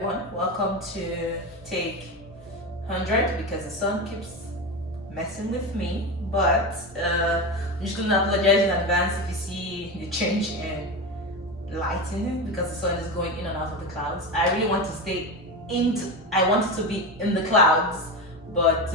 Welcome to take 100 because the sun keeps messing with me. But I'm just gonna apologize in advance if you see the change in lighting because the sun is going in and out of the clouds. I really want to stay I want it to be in the clouds, but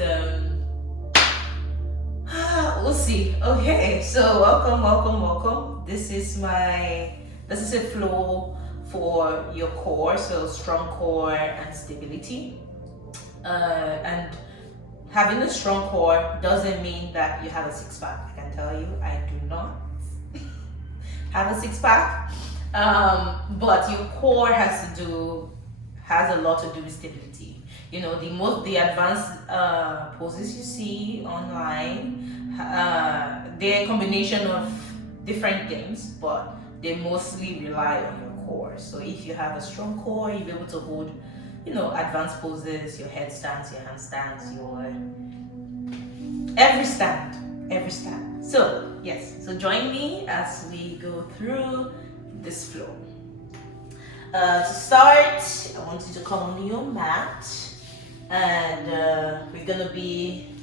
we'll see. Okay, so welcome. This is a flow for your core, so strong core and stability. And having a strong core doesn't mean that you have a six pack. I can tell you, I do not have a six pack. But your core has a lot to do with stability. You know, the advanced poses you see online, they're a combination of different things, but they mostly rely on your core. So if you have a strong core, you'll be able to hold, advanced poses, your headstands, your handstands, your every stand. So yes, so join me as we go through this flow. To start, I want you to come on your mat, and we're gonna be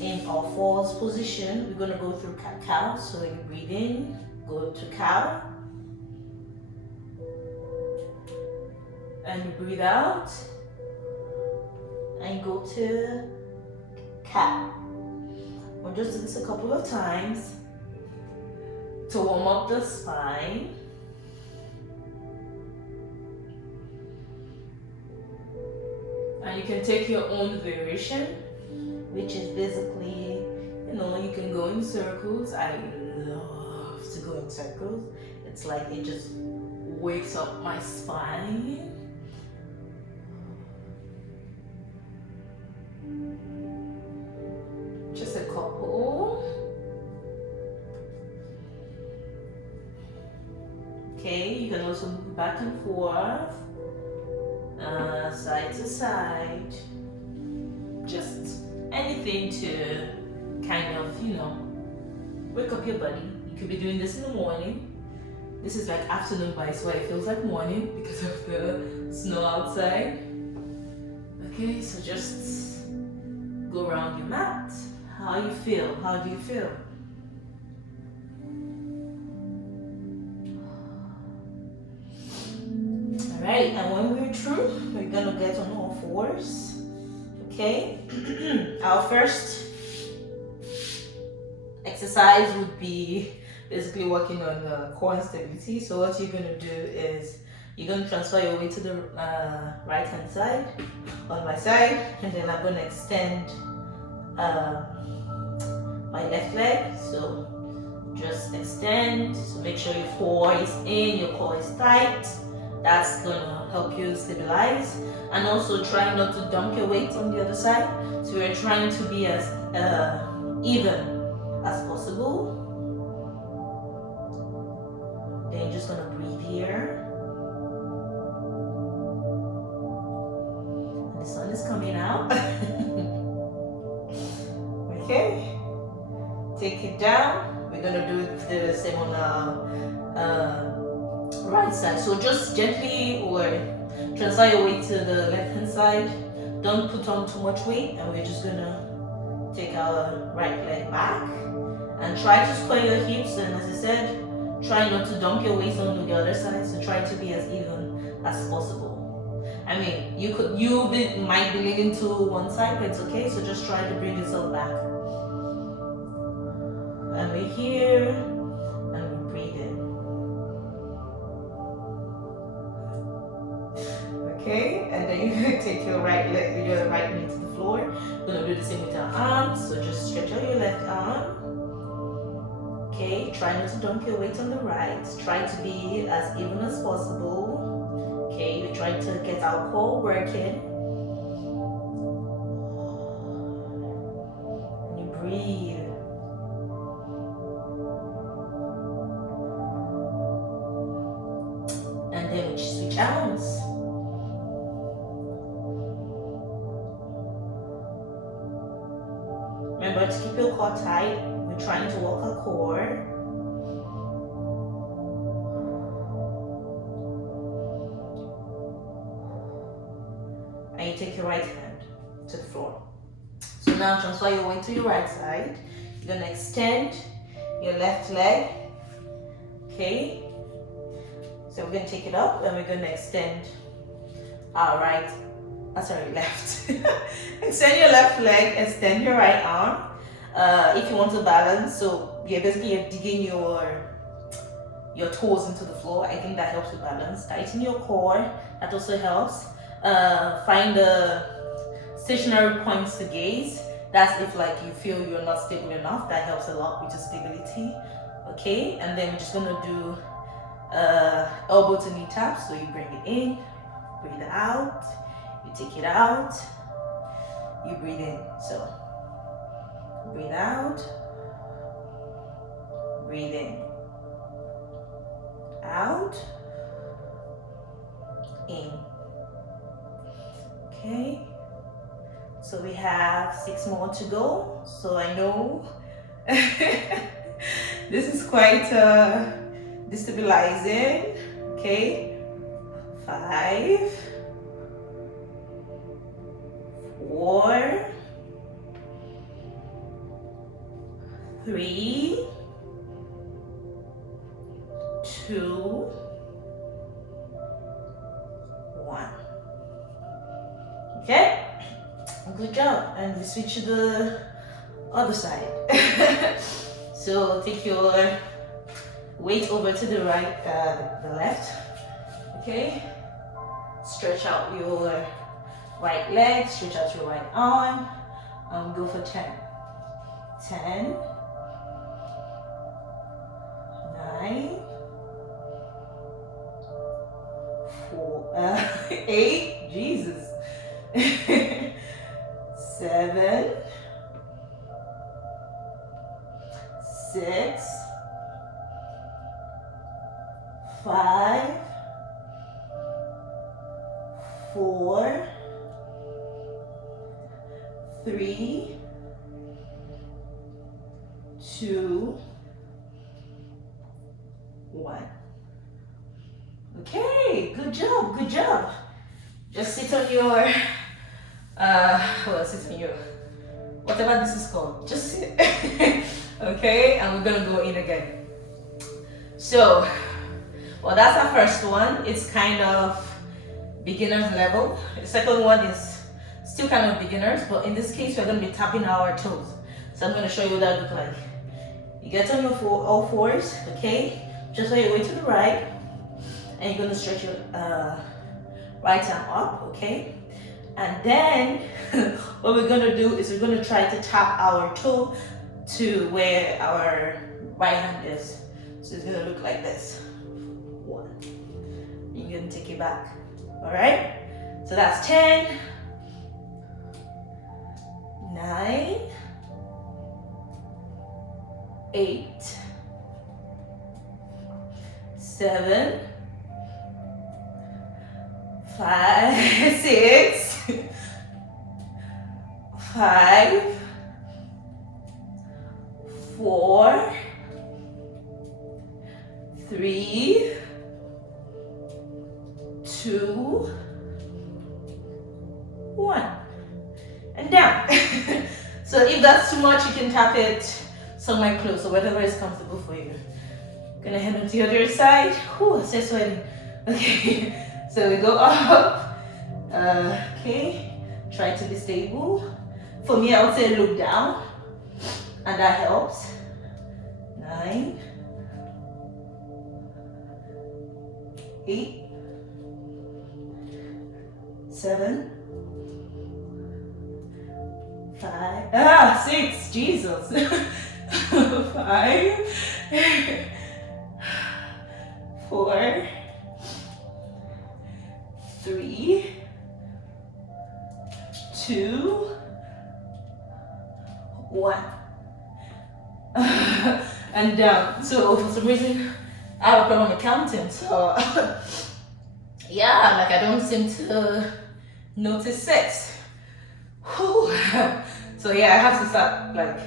in our fours position. We're gonna go through cat cow. So you breathe in, go to cow, and you breathe out, and go to cat. We'll just do this a couple of times to warm up the spine. And you can take your own variation, which is basically, you can go in circles. I love to go in circles. It's like it just wakes up my spine. Just a couple. Okay, you can also move back and forth, side to side. Just anything to kind of, wake up your body. You could be doing this in the morning. This is like afternoon by so it feels like morning because of the snow outside. Okay, so just go around your mat. How you feel? How do you feel? Alright, and when we're through, we're gonna get on all fours. Okay? Our first exercise would be basically working on the core and stability. So what you're gonna do is you're gonna transfer your weight to the right hand side on my side, and then I'm gonna extend my left leg. So just extend. So make sure your core is in, your core is tight. That's gonna help you stabilize, and also try not to dump your weight on the other side. So we're trying to be as even as possible. Then you're just gonna breathe here. And the sun is coming out. Okay. Take it down. We're gonna do the same on the right side. So just gently or transfer your weight to the left hand side. Don't put on too much weight, and we're just gonna take our right leg back and try to square your hips. And as I said, try not to dump your weight on the other side. So try to be as even as possible. I mean, might be leaning to one side, but it's okay. So just try to bring yourself back. And we're here, and we breathe in. Okay, and then you're gonna take your right knee to the floor. We're gonna do the same with our arms. So just stretch out your left arm. Okay, try not to dump your weight on the right. Try to be as even as possible. Okay, we try to get our core working. And you breathe. And then we switch arms. Remember to keep your core tight. We're trying to work our core. and you take your right hand to the floor. So now transfer your weight to your right side. You're gonna extend your left leg. Okay. So we're gonna take it up and we're gonna extend our left. Extend your left leg, extend your right arm. If you want to balance, so yeah, basically you're digging your toes into the floor. I think that helps with balance. Tighten your core, that also helps. Find the stationary points to gaze. That's if like you feel you're not stable enough. That helps a lot with your stability. Okay, and then we're just gonna do elbow to knee tap. So you bring it in, breathe out, you take it out, you breathe in. So breathe out, breathe in, out, in. Okay, so we have 6 more to go. So I know this is quite destabilizing. Okay, 5, 4, 3, 2, 1. Okay, good job. And we switch to the other side. So take your weight over to the right, the left. Okay, stretch out your right leg, stretch out your right arm, and go for 10. 10, 9, 4, 8, Jesus. 7, 6, 5, 4, 3, 2, 1. Okay, good job, good job. Just sit on your, sit on your, whatever this is called, just sit. Okay, and we're gonna go in again. So, well, that's our first one. It's kind of beginner's level. The second one is still kind of beginners, but in this case, we're gonna be tapping our toes. So I'm gonna show you what that looks like. You get on your all fours, okay? Just on your way to the right, and you're gonna stretch your right arm up, okay? And then what we're gonna do is we're gonna try to tap our toe to where our right hand is. So it's gonna look like this. 1. You're gonna take it back. All right? So that's 10, 9, 8, 7, 5, 6, 5, 4, 3, 2, 1, and down. So if that's too much, you can tap it somewhere close or whatever is comfortable for you. Gonna head on to the other side. Whew, I'm so sweating. Okay, so we go up. Okay, try to be stable. For me, I would say look down, and that helps. 9, 8, 7, 5, 6, Jesus. 5, 4, 3, 2, 1. And down. So for some reason, I have a problem with counting. So yeah, like I don't seem to notice 6. Whew. So yeah, I have to start like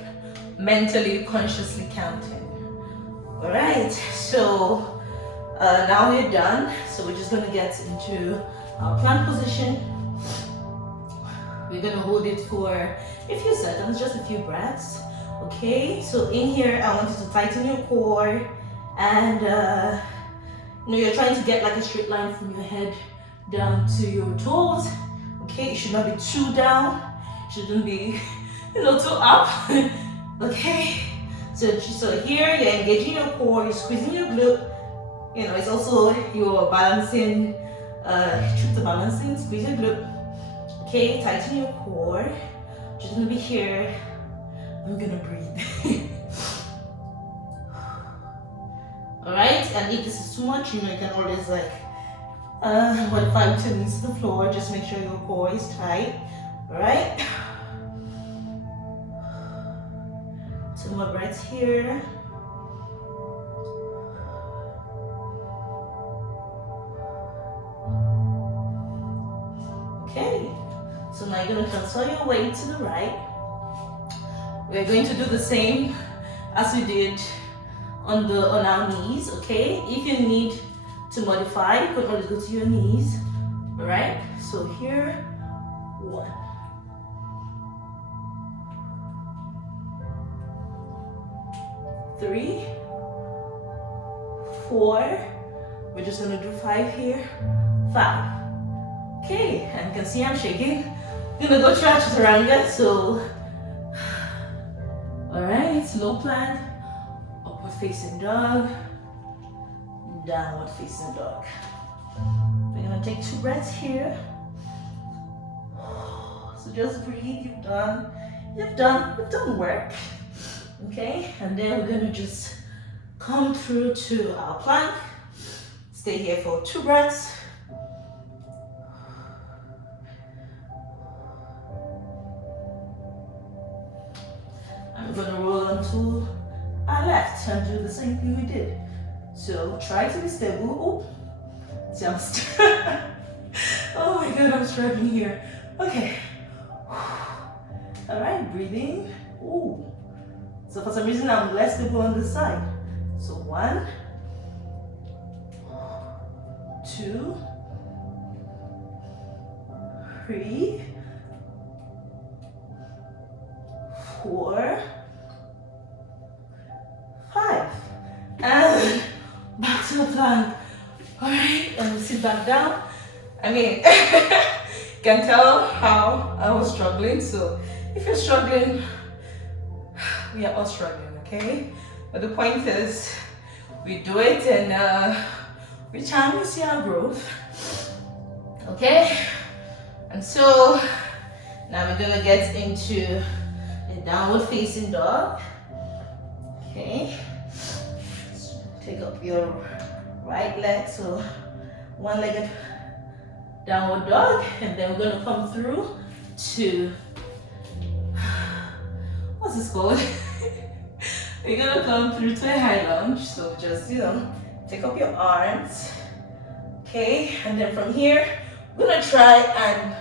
mentally, consciously counting. All right, so now we're done. So we're just gonna get into our plank position. We're gonna hold it for a few seconds, just a few breaths. Okay, so in here, I want you to tighten your core, and you're trying to get like a straight line from your head down to your toes. Okay, it should not be too down, shouldn't be, too up. Okay, so here you're engaging your core, you're squeezing your glute. It's also you're balancing, trick to balancing, squeeze your glute. Okay, tighten your core. Just gonna be here. I'm gonna breathe. Alright, and if this is too much, you can always modify to knees to the floor. Just make sure your core is tight. Alright. 2 more breaths here. Okay, so now you're going to transfer your weight to the right. We're going to do the same as we did on our knees, okay? If you need to modify, you can always go to your knees. Alright, so here, 1. 3, 4, we're just gonna do 5 here, 5. Okay, and you can see I'm shaking. I'm gonna go try chaturanga, so, alright, low plank, upward facing dog, downward facing dog. We're gonna take 2 breaths here. So just breathe, you've done work. Okay, and then we're gonna just come through to our plank. Stay here for 2 breaths. I'm gonna roll onto our left and do the same thing we did. So try to be stable. Oh, just. Oh my god, I'm struggling here. Okay. All right, breathing. Ooh. So for some reason, I'm less stable on this side. So 1, 2, 3, 4, 5. And back to the plank. All right, and we sit back down. I mean, can tell how I was struggling. So if you're struggling, we are all struggling, okay? But the point is, we do it, and with time we see our growth, okay? And so now we're gonna get into a downward facing dog. Okay, take up your right leg, so one-legged downward dog, and then we're gonna come through to, what's this called? We're gonna come through to a high lunge. So just, take up your arms. Okay, and then from here, we're gonna try and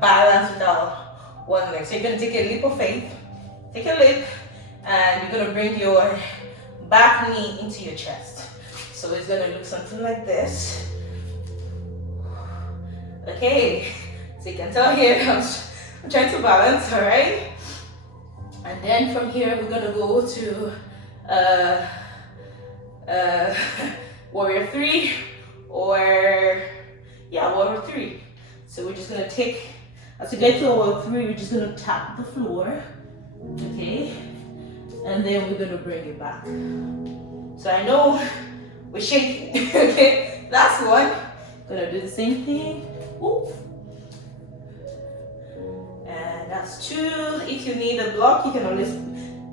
balance with our one leg. So you're gonna take a leap of faith. Take a leap, and you're gonna bring your back knee into your chest. So it's gonna look something like this. Okay, so you can tell here, I'm trying to balance, all right? And then from here, we're gonna go to warrior 3, or warrior 3. So we're just gonna take, as we get to warrior 3, we're just gonna tap the floor, okay? And then we're gonna bring it back. So I know we're shaking, okay? That's 1. Gonna do the same thing. Ooh. And that's 2. If you need a block, you can always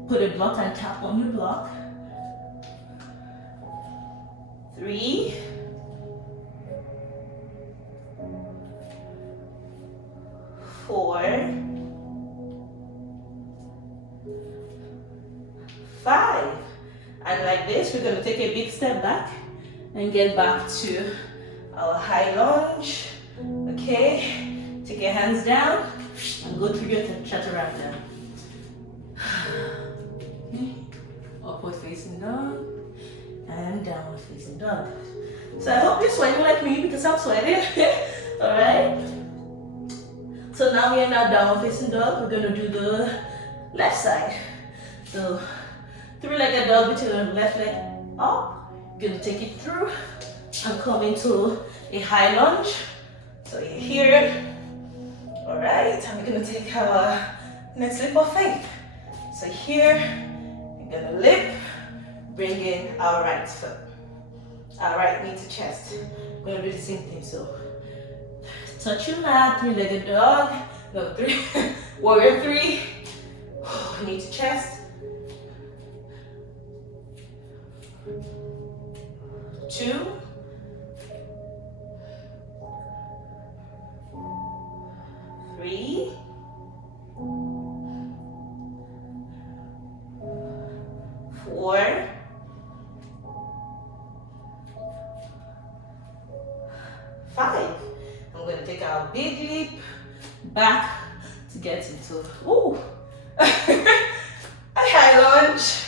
put a block and tap on your block. 3. 4. 5. And like this, we're going to take a big step back and get back to our high lunge. Okay, take your hands down and go through your chaturanga. Okay. Upward facing dog and downward facing dog. So I hope you're sweating like me, because I'm sweating. Alright. So now we are now down facing dog. We're gonna do the left side. So three-legged dog with your left leg up. You're gonna take it through and come into a high lunge. So you're here. All right, and we're gonna take our next leap of faith. So here, you're gonna lift, bring in our right foot. All right, knee to chest. We're gonna do the same thing. So touch your mat, three-legged dog. No, three, warrior three. Knee to chest. 2, 3, 4, 5. I'm going to take our big leap back to get into a high lunge.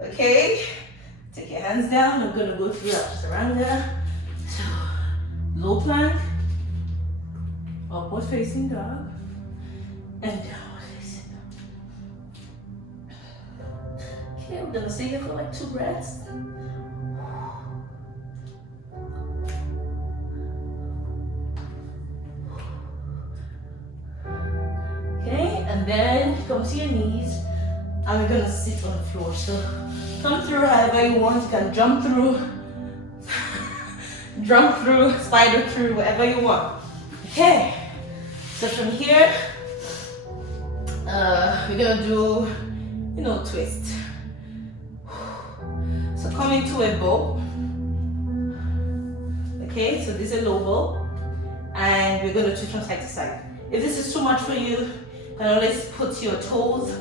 Okay, take your hands down. I'm going to go through our chaturanga. So low plank, upward facing dog, and downward facing dog. Okay, we're going to stay here for like 2 breaths. Okay, and then come to your knees, and we're gonna sit on the floor. So come through however you want. You can jump through, spider through, whatever you want. Okay, so from here, we're gonna do, twist. So come into a bow. Okay, so this is a low bow, and we're gonna twist from side to side. If this is too much for you, you can always put your toes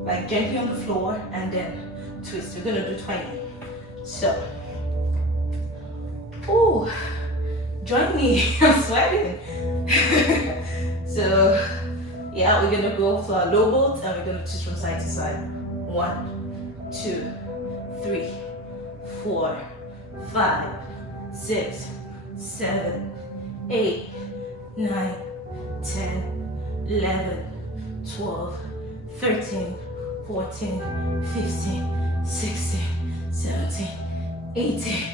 like gently on the floor and then twist. We're gonna do 20. So, join me, I'm sweating. So, yeah, we're gonna go for our low boat and we're gonna twist from side to side. 1, 2, 3, 4, 5, 6, 7, 8, 9, 10, 11, 12, 13, 14, 15, 16, 17, 18,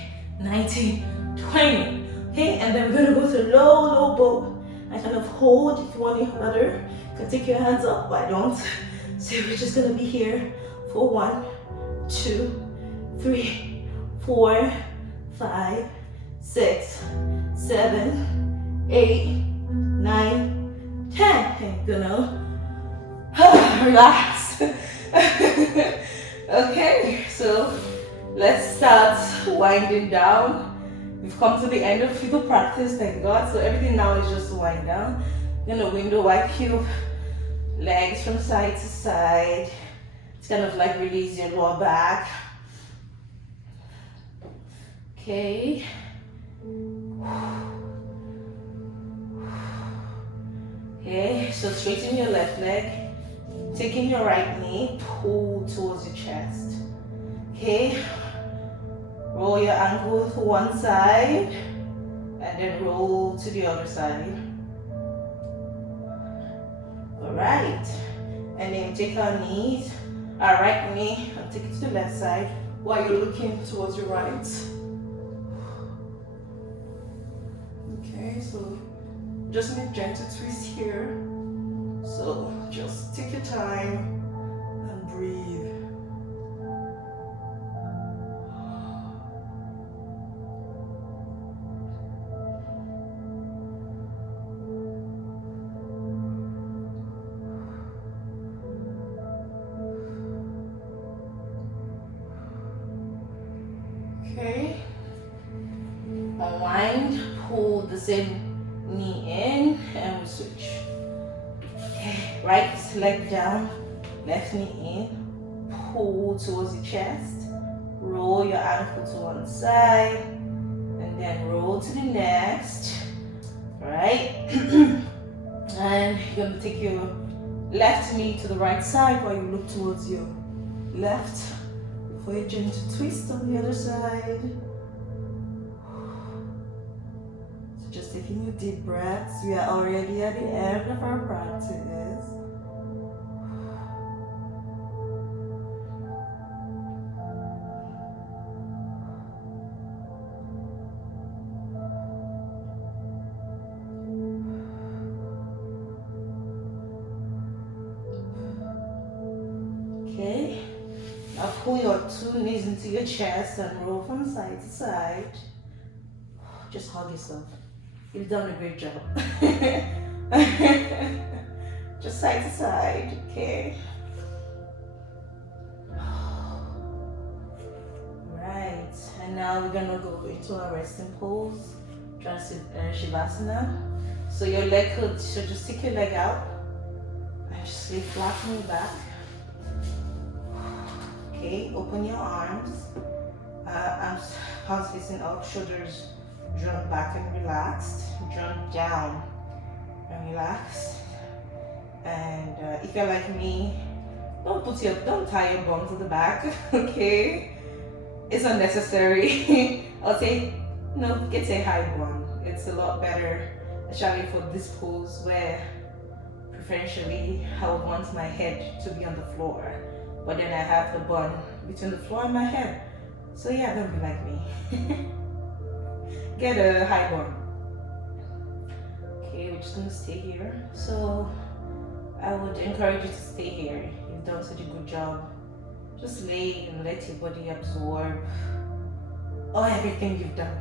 19, 20. Okay, and then we're gonna go to low bow. I kind of hold. If you want to another, you can take your hands up, but I don't. So we're just gonna be here for 1, 2, 3, 4, 5, 6, 7, 8, 9, 10. And you're gonna relax. Okay, so let's start winding down. We've come to the end of fetal practice, thank God. So everything now is just to wind down. You're gonna window wipe your legs from side to side. It's kind of like release your lower back. Okay. Okay, so straighten your left leg. Taking your right knee, pull towards your chest. Okay. Roll your ankle to one side and then roll to the other side. Alright. And then take our knees, our right knee, and take it to the left side while you're looking towards your right. Okay, so just make gentle twist here. So just take your time and breathe. Okay. Unwind, pull the same knee in, and we switch. Okay, right leg down, left knee in, pull towards your chest, roll your ankle to one side, and then roll to the next. Right? And you're gonna take your left knee to the right side while you look towards your left for a gentle twist on the other side. just taking a deep breaths. We are already at the end of our practice. Okay, now pull your 2 knees into your chest and roll from side to side. Just hug yourself. You've done a great job. Just side to side, okay? Right, and now we're gonna go into our resting pose, Shavasana. So your leg could, so just stick your leg out and just lay flat on your back. Okay, open your arms. Arms facing up, shoulders drawn back and relaxed, drawn down and relaxed. And if you're like me, don't tie your bum to the back, okay? It's unnecessary. I'll say, no, get a high bun. It's a lot better, especially for this pose where preferentially I would want my head to be on the floor, but then I have the bun between the floor and my head. So yeah, don't be like me. Get a high bun. Okay, we're just gonna stay here. So I would encourage you to stay here. You've done such a good job. Just lay and let your body absorb everything you've done.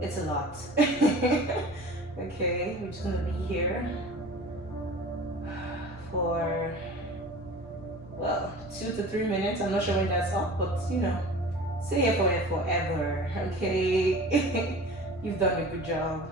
It's a lot. Okay, we're just gonna be here for, well, 2 to 3 minutes. I'm not sure when that's up, but you know, stay here for forever, okay? You've done a good job.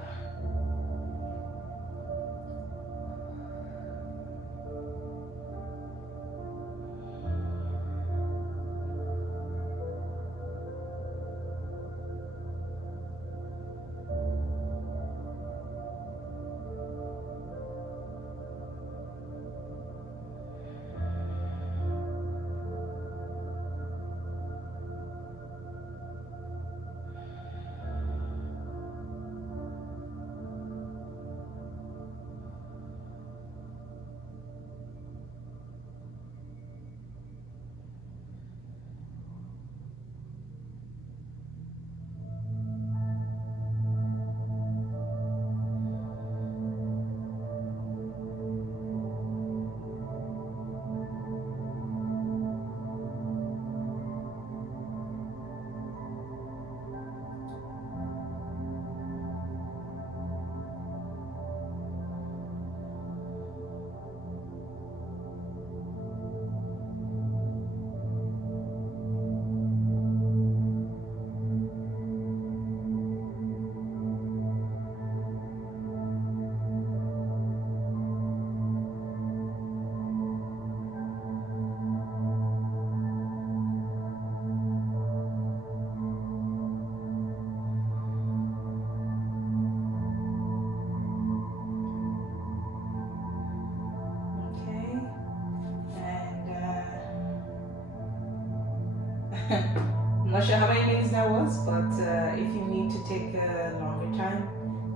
I'm not sure how many minutes that was, but if you need to take a longer time,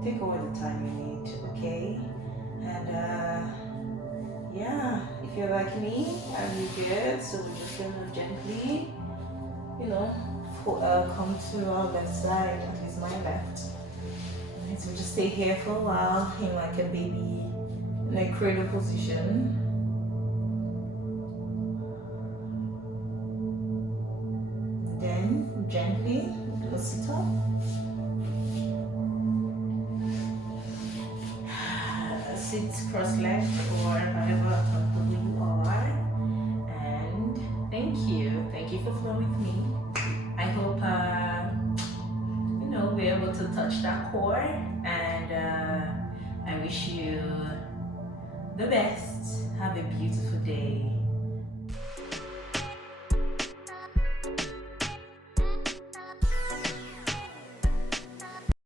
take all the time you need, okay? And yeah, if you're like me and you good, so we're just gonna gently, you know, come to our left side, at least my left. And so just stay here for a while in like a baby, in a cradle position. Then gently go sit up. Sit cross-legged or however comfortable you are. And thank you for flowing with me. I hope you know, we're able to touch that core, and I wish you the best. Have a beautiful day.